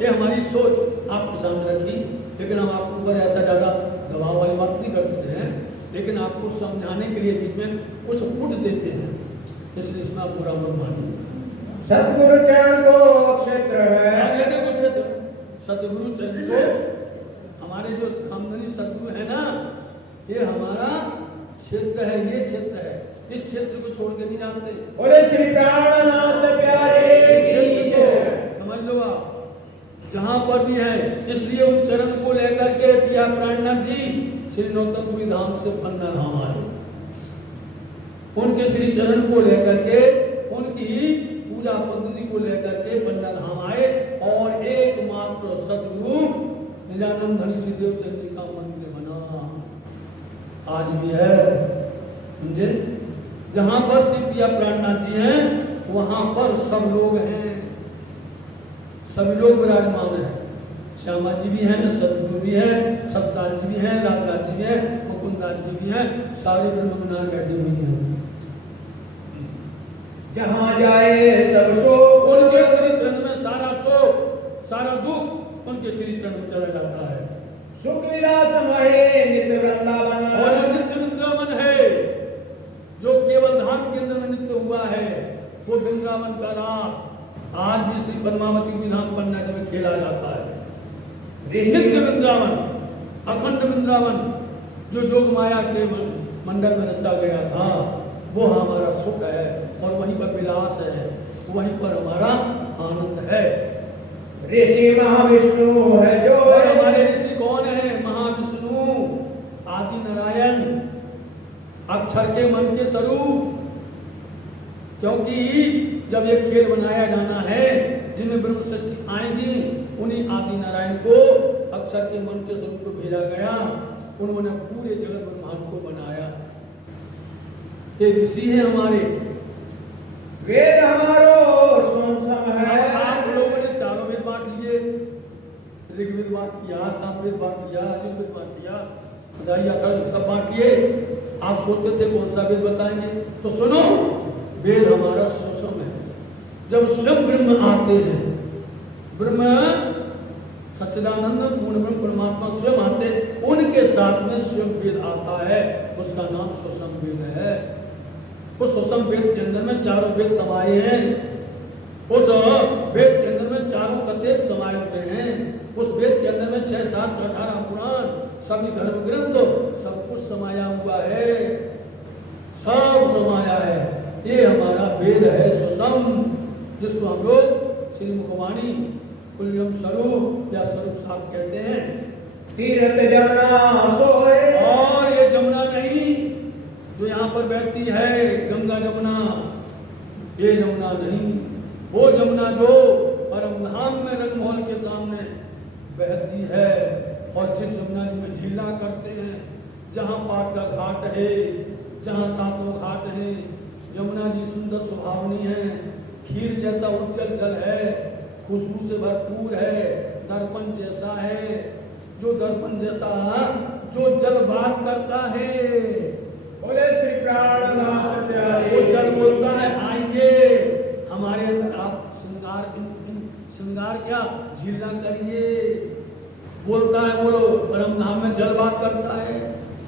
ये हमारी सोच आपके सामने रखी, लेकिन हम आपके ऊपर ऐसा ज़्यादा दबाव वाली बात नहीं करते हैं, लेकिन आपको समझाने के लिए बीच में कुछ पुट देते हैं, इसलिए इसमें आप बुरा मत मानिए। सतगुरु चरण को क्षेत्र है। आगे देखो क्षेत्र, सतगुरु चरण को, हमारे जो आमदनी सतगुरु है ना, ये हमारा क्षेत्र है, ये क्षेत्र है, इस क्षेत्र को छोड़ के नहीं जाते। बोले श्री प्राणनाथ प्यारे क्षेत्र को समझ लो आप, जहाँ पर भी है, इसलिए उन चरण को लेकर के प्रिया प्राणनाथ जी श्री नौतनपुरी धाम से पन्ना धाम आए। उनके श्री चरण को लेकर के, उनकी पूजा पद्धति को लेकर के पन्ना धाम आए, और एकमात्र सतगुरु निजानंद धनी सिद्धेव चंद जी का मंदिर बना, आज भी है। समझे? जहाँ पर श्री प्रिया प्राणनाथ जी हैं, वहाँ पर सब लोग हैं, सभी लोग विराजमान हैं। श्यामा जी भी हैं, सतगुरु भी हैं, सतसाल जी भी हैं, लालदास जी भी हैं, मुकुंदास जी भी हैं, सारे ब्रह्मज्ञान बैठे हुए हैं। जहाँ जाए सब शोक, उनके श्री चरण में सारा शोक, सारा दुख उनके श्री चरण में चला जाता है। सुख विलास महे नित्य वृंदावन, और जो नित्य वृंदावन है, जो केवल धाम के अंदर में नित्य हुआ है, वो वृंदावन का रास आज भी श्री पद्मावती विधान पन्ना जी में खेला जाता है। नित्य वृंदावन, अखंड वृंदावन, जो जोग माया के मंडल में रचा गया था, वो हमारा सुख है, और वहीं पर विलास है, वहीं पर हमारा आनंद है। ऋषि महाविष्णु है जो, और हमारे ऋषि कौन है? महाविष्णु, आदि नारायण, अक्षर के मन के स्वरूप। क्योंकि जब ये खेल बनाया जाना है, जिनमें ब्रह्म शक्ति आएंगी, उन्हीं आदि नारायण को अक्षर के मन के स्वरूप को भेजा गया, उन्होंने पूरे जगत ब्रह्मांड को बनाया। ये ऋषि है हमारे। वेद हमारो सोम है। आप लोगों ने चारों वेद बांट लिए, ऋग्वेद बांट किया, सामवेद बांट किया, यजुर्वेद बांट किया, बधाई अथर्व सब बांट लिए। आप सोचते थे कौन सा वेद बताएंगे? तो सुनो, वेद हमारा सुषम है। जब स्वयं ब्रह्म आते हैं, ब्रह्म सच्चिदानंद पूर्ण ब्रह्म परमात्मा स्वयं आते, उनके साथ में स्वयं वेद आता है, उसका नाम सुषम वेद है। उस सुषम वेद के अंदर में चारों वेद समाये हैं, उस वेद के अंदर में चारों कथेत समाये हुए हैं, उस वेद के अंदर में 6, 7, 18 पुराण, सभी धर्म ग्रंथ, सब कुछ समाया हुआ है, सब समाया है। ये हमारा वेद है सुषम, जिसको हम लोग श्री मुखवाणी, कुल्यम स्वरूप या स्वरूप साहब कहते हैं। तीर्थ जमुना सोए, और ये जमुना नहीं जो यहाँ पर बहती है, गंगा जमुना, ये जमुना नहीं, वो जमुना जो परम धाम में रंगमहल के सामने बहती है, और जिस जमुना जी में झीला करते हैं, जहाँ पाट का घाट है, जहाँ सातों घाट है, जमुना जी सुंदर सुहावनी है, खीर जैसा उज्जवल जल है, खुशबू से भरपूर है, दर्पण जैसा है, जो दर्पण जैसा जो जल बात करता है। बोले श्री प्राणनाथ प्यारे, वो जल बोलता है आइए हमारे अंदर, आप श्रृंगार क्या झीलना करिए, बोलता है बोलो। परम धाम में जल बात करता है,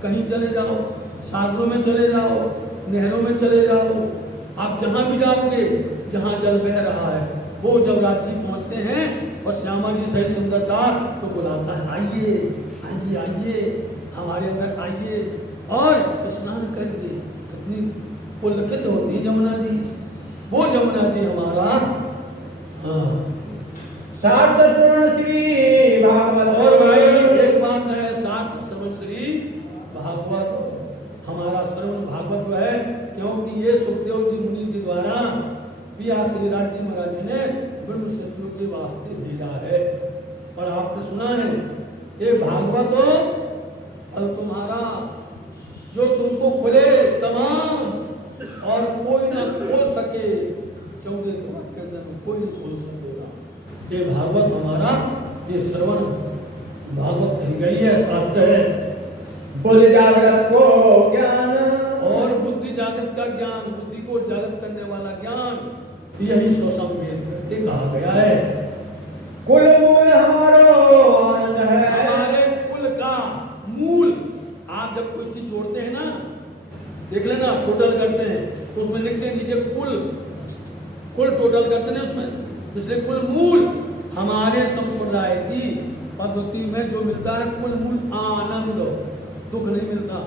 कहीं चले जाओ, सागरों में चले जाओ, नहरों में चले जाओ, आप जहाँ भी जाओगे जहाँ जल बह रहा है, वो जब रात्रि पहुँचते हैं और श्यामा जी सही सुंदर सा तो बुलाता है आइए आइए आइए हमारे अंदर आइए और स्नान करिए। कितनी पुलकित होती है जमुना जी, वो जमुना जी हमारा। शारद श्रवण श्री भागवत, और भाई एक बात है, शारद श्रवण श्री भागवत, हमारा श्रवण भागवत जो है, क्योंकि ये सुखदेव जी मुनि के द्वारा पिया श्री राज जी महाराज जी ने ब्रह्म शत्रुओं के वास्ते भेजा है। और आपने सुना है ये भागवत फल तुम्हारा, जो तुमको खुले तमाम और कोई ना खोल सके, 14 द्वार के अंदर कोई नहीं खोल सकेगा। ये भागवत हमारा, ये श्रवण भागवत कही गई है, शास्त्र है। बुद्धि जागृत को ज्ञान, और बुद्धि जागृत का ज्ञान, बुद्धि को जागृत करने वाला ज्ञान, यही सुषम वेद है। करके कहा गया है। कुल मूल हमारो आनंद है। हमारे कुल का मूल, आप जब कोई चीज जोड़ते हैं ना, देख लेना, टोटल करते हैं तो उसमें लिखते हैं नीचे कुल टोटल करते हैं उसमें, इसलिए कुल मूल हमारे संप्रदाय की पद्धति में जो मिलता है, कुल मूल आनंद, दुख नहीं मिलता।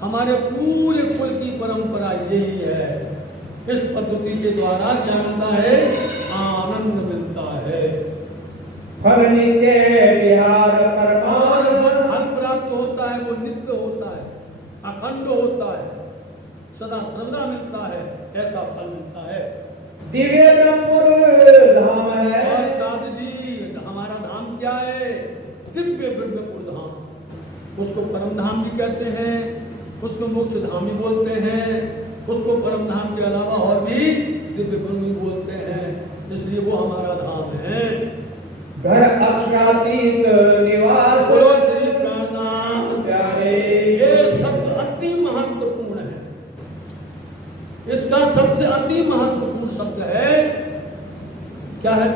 हमारे पूरे कुल की परंपरा यही है। इस पद्धति के द्वारा क्या मिलता है? आनंद मिलता है। फल नित्य विहार और जो परमानंद। फल प्राप्त होता है वो नित्य होता है, अखंड होता है, सदा सर्वदा मिलता है, ऐसा फल मिलता है। दिव्य ब्रह्मपुर धाम है। और साधु जी, हमारा धाम क्या है? दिव्य ब्रह्मपुर धाम। उसको परम धाम भी कहते हैं, उसको मोक्ष धाम भी बोलते हैं, उसको परम धाम के अलावा और भी दिव्य ब्रह्म भी बोलते हैं, इसलिए वो हमारा धाम है। घर अक्षरातीत निवास। बोलो श्री प्राणनाथ प्यारे। ये सब अति महत्वपूर्ण है। इसका सबसे अति महत्वपूर्ण शब्द है क्या है?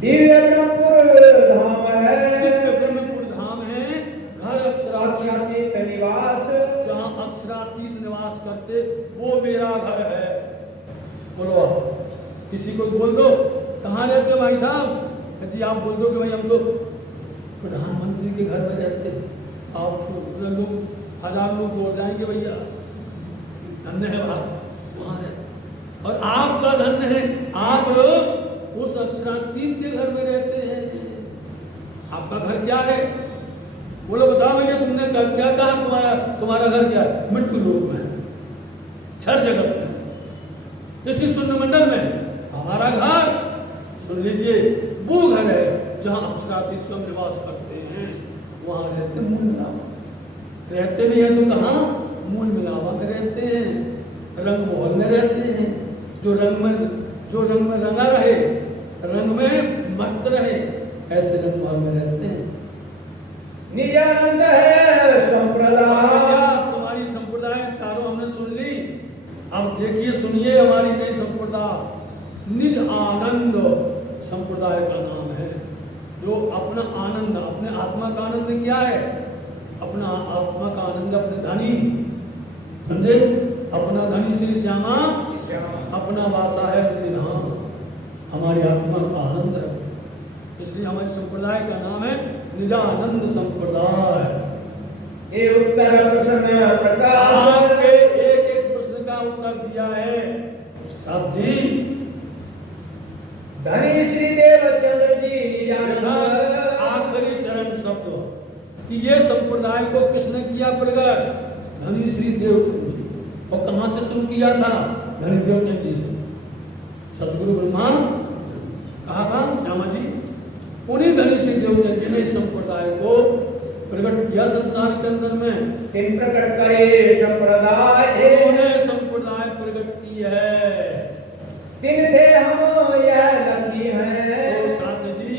दिव्य ब्रह्मपुर धाम है। दिव्य ब्रह्मपुर धाम है। घर अक्षरातीत निवास। जहाँ अक्षरातीत निवास करते वो मेरा घर है। बोलो, किसी को बोल दो कहाँ रहते हो भाई साहब? यदि आप बोल दो कि भाई हम तो प्रधानमंत्री के घर में रहते हैं, आप लोग 1000 लोग दौड़ जाएंगे, भैया धन्य है भारत, वहाँ रहते हैं। और आपका धन्य है, आप उस अक्षरातीत के घर में रहते हैं। आपका घर क्या है? बोलो, बताओ भैया, तुमने क्या कहा? तुम्हारा घर क्या है? मृत्यु लोक में है, क्षर जगत में, इसी शून्य मंडल में। हमारा घर, सुन लीजिए, वो घर है जहाँ अक्षरातीत स्वयं निवास करते हैं, वहाँ रहते मूल मिलावा। रहते नहीं है तो कहाँ? मूल मिलावा में रहते हैं, रंग महल में रहते हैं। जो रंग में रंगा रहे, रंग में मस्त रहे, ऐसे रंग महल में रहते हैं। निजानंद है संप्रदाय। तुम्हारी संप्रदाय चारों हमने सुन ली। अब देखिए, सुनिए हमारी नई संप्रदाय निज आनंद संप्रदाय का नाम है। जो अपना आनंद, अपने आत्मा का आनंद क्या है? अपना आत्मा का आनंद अपने धनी, समझे? अपना धनी श्री श्यामा, अपना वासा है निधाम, हमारी आत्मा का आनंद है। इसलिए हमारी संप्रदाय का नाम है निजानंद संप्रदाय। ये उत्तर प्रश्न प्रकाश। आपके एक प्रश्न का उत्तर दिया है साहब जी। धनी श्री देवचंद्र जी निजानंद। आखिरी चरण शब्द कि ये संप्रदाय को किसने किया प्रकट? धनी श्री देवचंद्र जी। और कहाँ से शुरू किया था? धनी देवचंद्र जी से। सदगुरु ब्रह्मा कहा था श्यामा जी, उन्हीं धनी श्री देवचंद्र जी ने इस संप्रदाय को प्रकट किया संसार के अंदर में। इन प्रकट करे संप्रदाय। उन्होंने संप्रदाय प्रकट की है। दिन थे हम यह लखी हैं। तो साधु जी,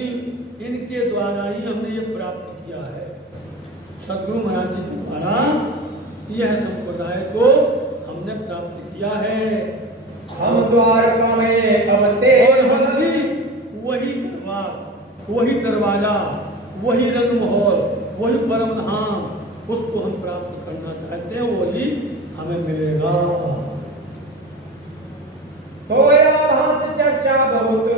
इनके द्वारा ही हमने ये प्राप्त किया है। सदगुरु महाराज जी के द्वारा यह संप्रदाय को हमने प्राप्त किया है। हम द्वारका में अवते। और हम भी वही दरवाजा, वही रंग महल, वही परम धाम, उसको हम प्राप्त करना चाहते हैं, वही हमें मिलेगा। तो यह भांत चर्चा बहुत।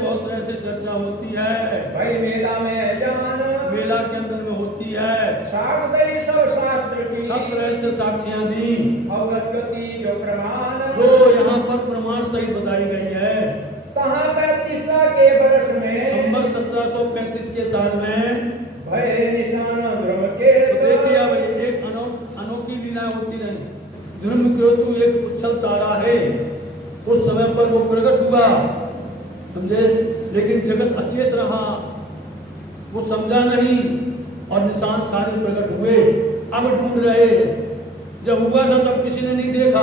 बहुत तरह से चर्चा होती है भाई मेला में जान। मेला के अंदर में होती है। सागदई सब शास्त्र की। सब तरह से साक्षियां दी। अवगत गति जो प्रमाण। जो यहाँ पर प्रमाण सहित बताई गई है। कहाँ 35 के वर्ष में। संवत 1735 के साल में भय निशान ध्रुव के। तो देखिए भाई, एक अनोखी लीला होती है। ध्रुव केतु एक उच्छल तारा है, उस समय पर वो प्रकट हुआ, समझे? लेकिन जगत अचेत रहा, वो समझा नहीं, और निशान सारे प्रकट हुए। अब ढूंढ रहे, जब हुआ था तब किसी ने नहीं देखा,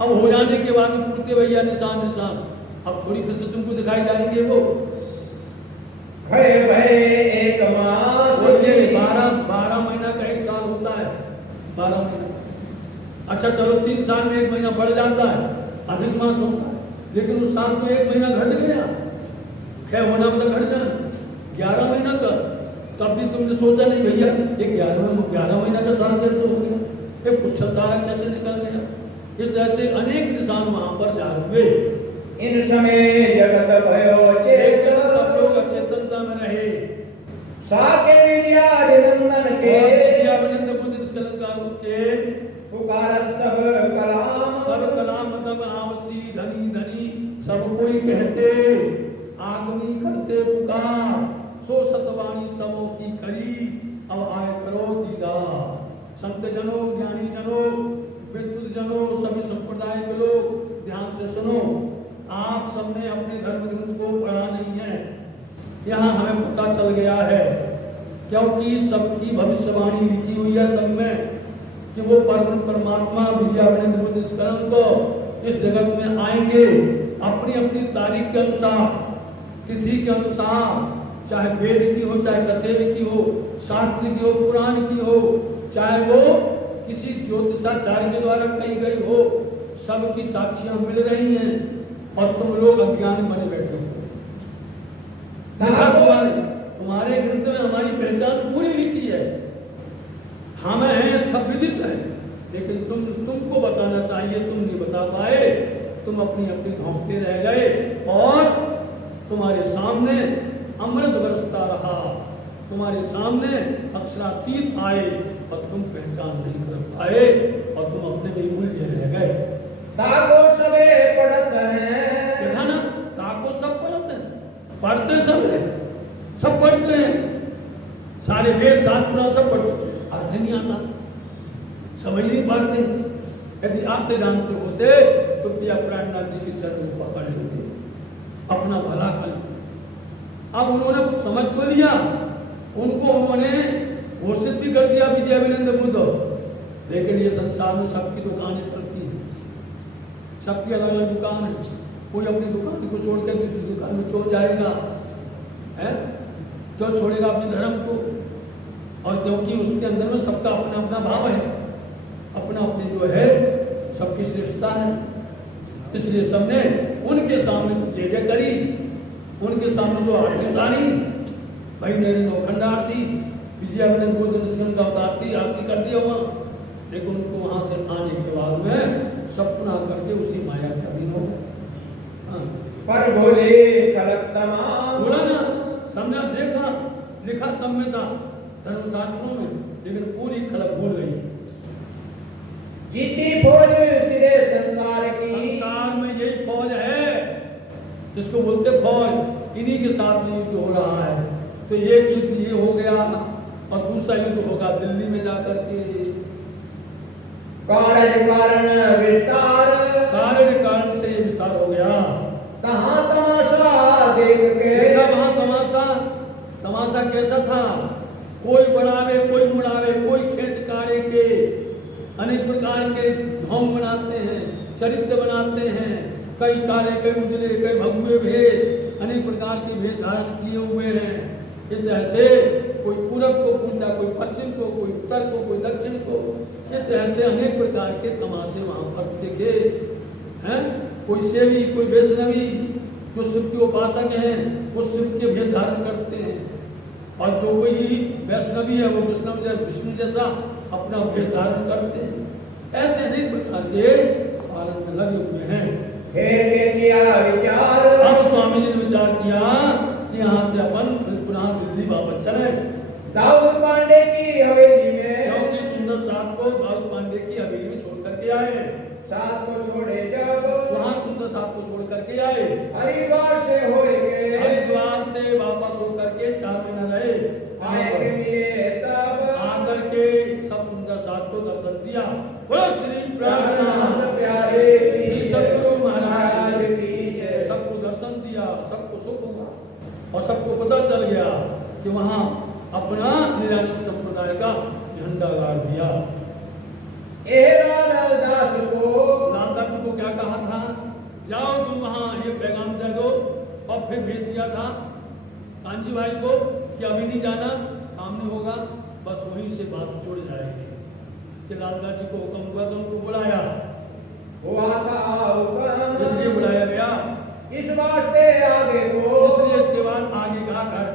अब हो जाने के बाद पूछते भैया निशान निशान, अब थोड़ी फिर से तुमको दिखाई जाएंगे वो। भय भय एक मास। 12 महीना का एक साल होता है, 12 महीना। अच्छा चलो 3 साल में 1 महीना बढ़ जाता है, अधिक मास होता है। लेकिन उस साल को 1 महीना घट गया, खैर होना मतलब घट जाना 11 महीना का। तब भी तुमने सोचा नहीं भैया ये 11 महीना का साल कैसे हो गया, ये पुच्छर तारा कैसे निकल गया। इस तरह से अनेक निशान वहां पर जाहिर हुए। इन समय जगत भयो चेतन, सब लोग अचेतनता में रहे। साके विद्याभिनंदन के, विद्याभिनंदन बुद्ध निष्कलंकार के पुकारत सब कलाम, सब कलाम मतलब आवसी धनी धनी सब कोई कहते, आगमी करते पुकार, सो सतवाणी समो की करी, अब आए करो दीदार। संत जनों, ज्ञानी जनों, विद्युत जनों, सभी संप्रदाय के लोग ध्यान से सुनो। आप सबने अपने धर्म ग्रंथ को पढ़ा नहीं है, यहाँ हमें पता चल गया है, क्योंकि सबकी भविष्यवाणी लिखी हुई है सब में कि वो परमात्मा विद्याभिनंदन बुद्ध निष्कलंक को इस जगत में आएंगे अपनी अपनी तारीख के अनुसार, तिथि के अनुसार, चाहे वेद की हो, चाहे कतेव की हो, शास्त्र की हो, पुराण की हो, चाहे वो किसी ज्योतिषाचार्य के द्वारा कही गई हो, सबकी साक्षियां मिल रही हैं और तुम लोग अज्ञान बने बैठे हो। तुम्हारे ग्रंथ में हमारी पहचान पूरी लिखी है, हमें है सब विदित है, लेकिन तुमको बताना चाहिए, तुम नहीं बता पाए, तुम अपनी अपनी धोंकते रह गए और तुम्हारे सामने अमृत बरसता रहा, तुम्हारे सामने अक्षरातीत आए और तुम पहचान नहीं कर पाए और तुम अपने में मूल्य रह गए। ताको सबे पढ़त हैं, देखा ना, ताको सब पढ़ते हैं, पढ़ते सब है, सब पढ़ते हैं, सारे वेद शास्त्र सब पढ़ते, अर्थ नहीं आता, समझ नहीं पाते। यदि आप जानते होते तो प्रिया प्राणनाथ जी के चरण को पकड़ लेते, अपना भला कर लेते। अब उन्होंने समझ तो लिया, उनको उन्होंने घोषित भी कर दिया विद्याभिनंदन बुद्ध, लेकिन ये संसार में सबकी दुकानें चलती हैं, सबकी अलग अलग दुकान है, कोई अपनी दुकान को छोड़ कर दूसरी दुकान में क्यों जाएगा, है क्यों छोड़ेगा अपने धर्म को। और क्योंकि उसके अंदर में सबका अपना अपना भाव है, अपना अपने जो है सबकी श्रेष्ठता है, इसलिए सबने उनके सामने तो जय करी, उनके सामने जो आरती उतारी, भाई मेरे नौखंड आरती, विद्याभिनंदन बुद्ध निष्कलंक का उतारती आरती कर दिया हुआ, लेकिन उनको वहां से आने के बाद में सपना करके उसी माया के अधीन हो गए। हाँ। पर बोले खलक तमाम, बोला ना, सबने देखा लिखा सब में था धर्मशास्त्रों में, लेकिन पूरी खलक भूल गई। जीती फौज सिरे संसार की, संसार में यही फौज है जिसको बोलते फौज, इन्हीं के साथ में युद्ध हो रहा है। तो एक युद्ध ये हो गया और दूसरा युद्ध होगा दिल्ली में जाकर के। कारण विस्तार, कारण से ये विस्तार हो गया। कहाँ तमाशा देख के, देखा वहां तमाशा कैसा था, कोई बढ़ावे कोई मुड़ावे, कोई खेच कारे के अनेक प्रकार के ढोंग बनाते हैं, चरित्र बनाते हैं, कई काले कई उजले कई भगवे भेद, अनेक प्रकार के भेद धारण किए हुए हैं। इस तरह से कोई पूरब को पूछता, कोई पश्चिम को, कोई उत्तर को, कोई दक्षिण को, इस तरह से अनेक प्रकार के तमाशे वहां पर देखे हैं। कोई सेवी कोई वैष्णवी, जो शिव के उपासक हैं वो शिव के भेद धारण करते हैं, और जो कोई वैष्णवी है वो विष्णु जैसा अपना भेद धारण करते हैं। ऐसे अनेक प्रकार के पालन में लगे हुए हैं। फेर के किया विचार, अब स्वामी जी ने विचार किया कि यहाँ से अपन पुनः दिल्ली वापस चले। दाऊद पांडे की हवेली में, क्योंकि सुंदर साहब को दाऊद पांडे की हवेली में छोड़ करके आए, साथ को छोड़े जब, वहाँ सुंदर साहब को छोड़ करके आए, हरिद्वार से होएंगे, हरिद्वार से वापस होकर के 4 महीना रहे, आएंगे मिले तब, आकर के सब सुंदर साहब को दर्शन दिया। बोलो श्री प्राणनाथ प्राणनाथ प्यारे श्री सतगुरु महाराज की जय। सबको दर्शन दिया, सबको सुख हुआ और सबको पता चल गया कि वहाँ अपना निराली संप्रदाय का झंडा गाड़ दिया। लालदास जी को क्या कहा था, जाओ तुम वहाँ ये पैगाम दे दो, और फिर भेज दिया था कांजी भाई को कि अभी नहीं जाना, सामने होगा, बस वहीं से बात जुड़ जाएगी। कि लालदास जी को हुक्म हुआ तो उनको बुलाया, हुआ था हुक्म इसलिए बुलाया गया, इस वास्ते आगे को इसलिए इसके बाद आगे का कर